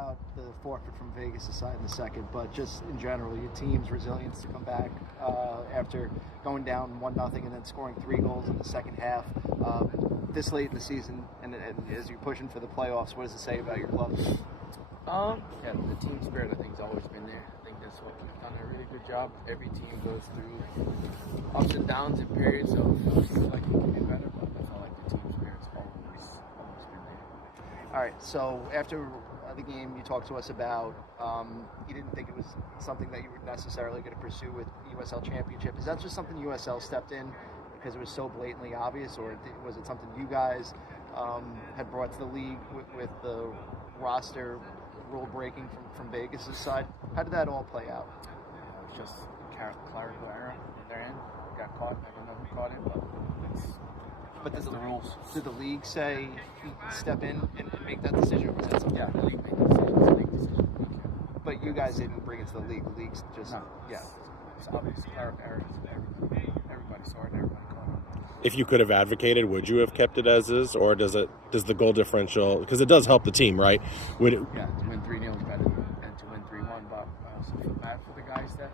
about the forfeit from Vegas aside in a second, but just in general, your team's resilience to come back after going down 1-0 and then scoring 3 goals in the second half this late in the season, and as you're pushing for the playoffs, what does it say about your club? Yeah, the team spirit I think has always been there. I think that's what we've done a really good job. Every team goes through ups and downs and periods of feeling like it can be better, but I feel like the team spirit's always been there. All right, so after the game, you talked to us about you didn't think it was something that you were necessarily going to pursue with USL Championship. Is that just something USL stepped in because it was so blatantly obvious, or was it something you guys had brought to the league with the roster rule breaking from Vegas' side? How did that all play out? It was just clerical error in their end. Got caught. I don't know who caught it, but does the rules. Did the league say step in and make that decision? Or was that something? Yeah, the league made the decision. It's a league decision. But you guys didn't bring it to the league. The league's just It's obvious clerical error. Everybody saw it. Everybody caught it. If you could have advocated, would you have kept it as is, or does the goal differential, because it does help the team, right? Would it? Yeah, to win 3-0 is better than to win 3-1. But I also feel bad for the guys that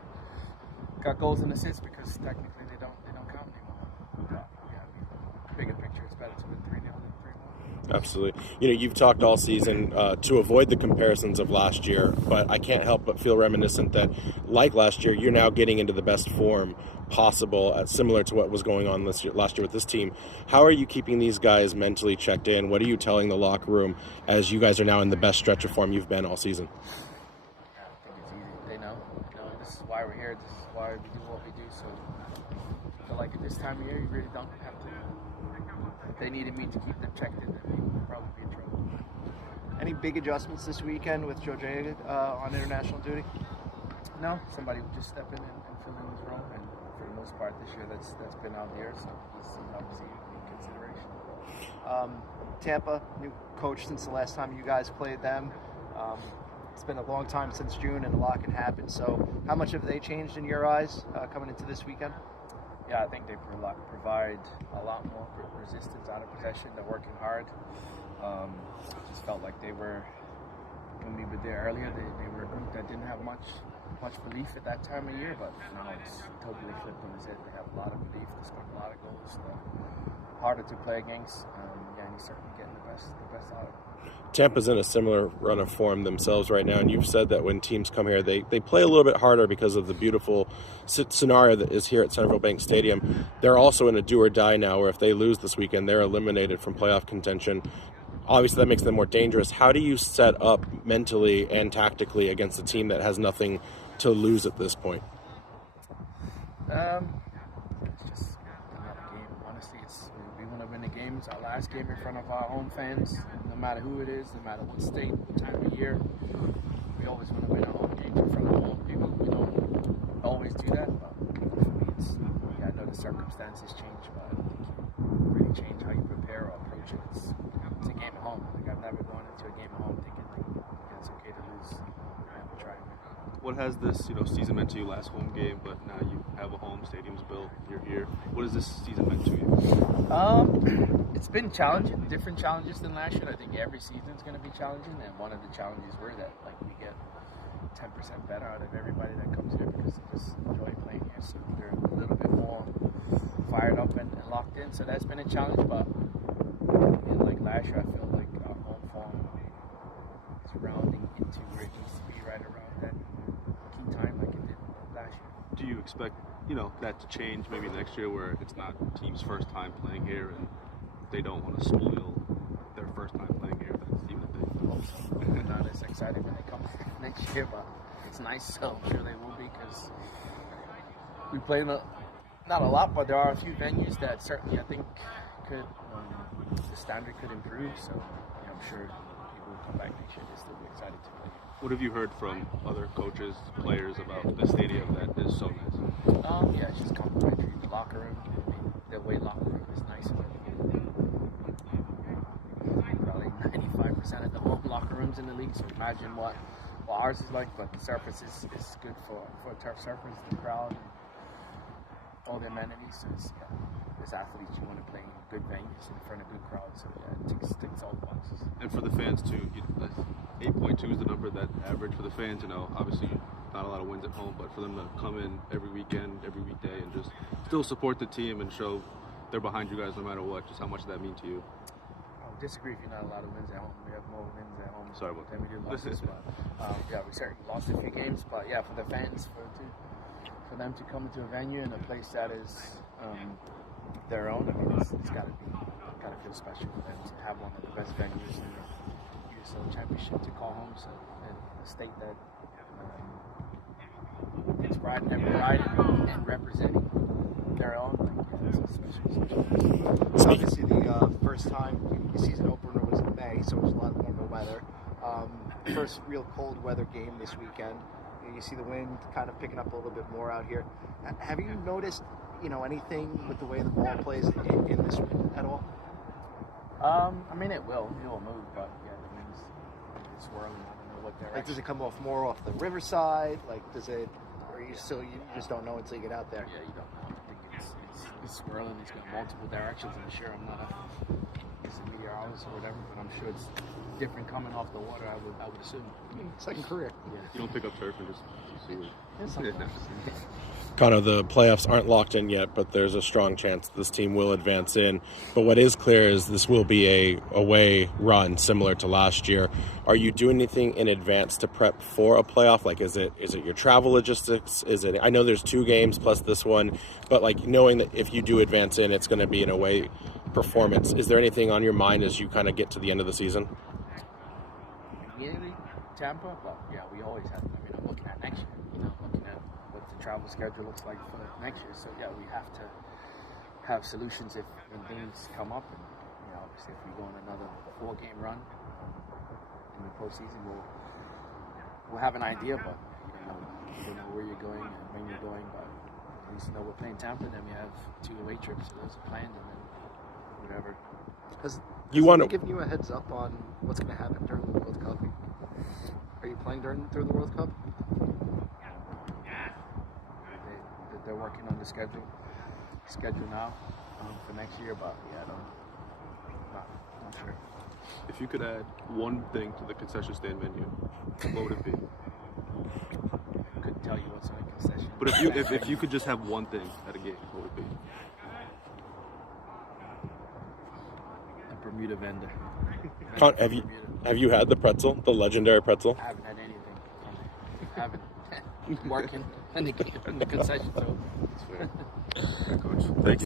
got goals and assists because technically they don't count anymore. But yeah, bigger picture, it's better to win 3-0 than 3-1. Absolutely. You've talked all season to avoid the comparisons of last year, but I can't help but feel reminiscent that, like last year, you're now getting into the best form possible, similar to what was going on last year with this team. How are you keeping these guys mentally checked in? What are you telling the locker room as you guys are now in the best stretch of form you've been all season? I think it's easy. They know. This is why we're here. This is why we do what we do. So I feel like at this time of year, you really don't have to. If they needed me to keep them checked in, then we would probably be in trouble. Any big adjustments this weekend with Joe on international duty? No, somebody would just step in and fill in his role. And for the most part this year, that's been out there, so he's obviously in consideration. Tampa, new coach since the last time you guys played them. It's been a long time since June, and a lot can happen. So how much have they changed in your eyes coming into this weekend? Yeah, I think they provide a lot more resistance out of possession. They're working hard. Just felt like they were, when we were there earlier, they were a group that didn't have much belief at that time of year, but now it's totally flipped on its head. They have a lot of belief. They scored a lot of goals. They're harder to play against. And he's certainly getting the best out of it. Tampa's in a similar run of form themselves right now, and you've said that when teams come here, they play a little bit harder because of the beautiful scenario that is here at Centerville Bank Stadium. They're also in a do-or-die now, where if they lose this weekend, they're eliminated from playoff contention. Obviously, that makes them more dangerous. How do you set up mentally and tactically against a team that has nothing to lose at this point? It's just another game. Honestly, we want to win the game. It's our last game in front of our home fans, no matter who it is, no matter what state, what time of year. We always want to win our home games in front of home people. We don't always do that, but for me, I know the circumstances change, but I don't think you really change how you prepare or approach it. It's a game at home. I've never gone into a game at home thinking it's okay to lose. I'm trying. What has this season meant to you? Last home game, but now you have a home, stadium's built, you're here. What has this season meant to you? It's been challenging, different challenges than last year. I think every season is going to be challenging, and one of the challenges were that we get 10% better out of everybody that comes here because they just enjoy playing here, so they're a little bit more fired up and locked in. So that's been a challenge, but like last year, I feel like our home form is rounding into where it needs to be, right around that key time like it did last year. Do you expect that to change maybe next year, where it's not team's first time playing here and they don't want to spoil their first time playing here? That's even a thing. They're not as excited when they come next year, but it's nice, so I'm sure they will be, because we play not a lot, but there are a few venues that certainly I think could the standard could improve, so I'm sure people will come back next year. They'll still be excited to play. What have you heard from other coaches, players about the stadium that is so nice? Yeah, it's just complimentary. The locker room, the away locker room is nice. Probably 95% of the home locker rooms in the league, so imagine what ours is like, but the surface is good for a turf surface, the crowd, and all the amenities. So as athletes, you want to play in good venues in front of good crowds, so it ticks all the boxes. And for the fans too, 8.2 is the number that average for the fans. You know, obviously not a lot of wins at home, but for them to come in every weekend, every weekday, and just still support the team and show they're behind you guys no matter what. Just how much does that mean to you? I would disagree if you're not a lot of wins at home. We have more wins at home Sorry about than we do losses. But yeah, we certainly lost a few games. But yeah, for the fans, for them to come into a venue in a place that is their own, I mean, it's got to feel special for them to have one of the best venues in the USL Championship to call home. So in a state that takes pride in and representing their own, like, yeah, it's a special. So obviously the first time the season opener was in May, so it was a lot warmer weather. First real cold weather game this weekend. You see the wind kind of picking up a little bit more out here. Have you noticed, anything with the way the ball plays in this wind at all? I mean, it will move, but yeah, the wind's swirling. I don't know what direction. Like, does it come more off the riverside? Like, does it, or you just don't know until you get out there? Yeah, you don't know. I think it's swirling. It's got multiple directions. I'm sure I'm not a meteorologist or whatever, but I'm sure it's different coming off the water. I would assume. Second career. Yeah. You don't pick up turf and just see it. Khano, the playoffs aren't locked in yet, but there's a strong chance this team will advance in. But what is clear is this will be a away run similar to last year. Are you doing anything in advance to prep for a playoff? Like, is it your travel logistics? I know there's 2 games plus this one, but like knowing that if you do advance in, it's going to be an away performance. Is there anything on your mind as you kind of get to the end of the season? Immediately, Tampa, but yeah, we always have. I mean, I'm looking at next year. Looking at what the travel schedule looks like for next year. So yeah, we have to have solutions when things come up. And obviously, if we go on another 4-game run in the postseason, we'll have an idea. But you don't know where you're going and when you're going. But at least we're playing Tampa. Then we have 2 away trips. So those are planned, and then whatever. Has You want to giving you a heads up on what's going to happen during the World Cup? Are you playing during the World Cup? They're working on the schedule now for next year, but yeah, not sure. If you could add one thing to the concession stand menu, what would it be? I couldn't tell you what's on the concession. But if you could just have one thing at a game, what would it be? A Bermuda vendor. Have you had the pretzel, the legendary pretzel? I haven't had anything. I haven't. Working in the concession, so That's fair. Coach. Thank you.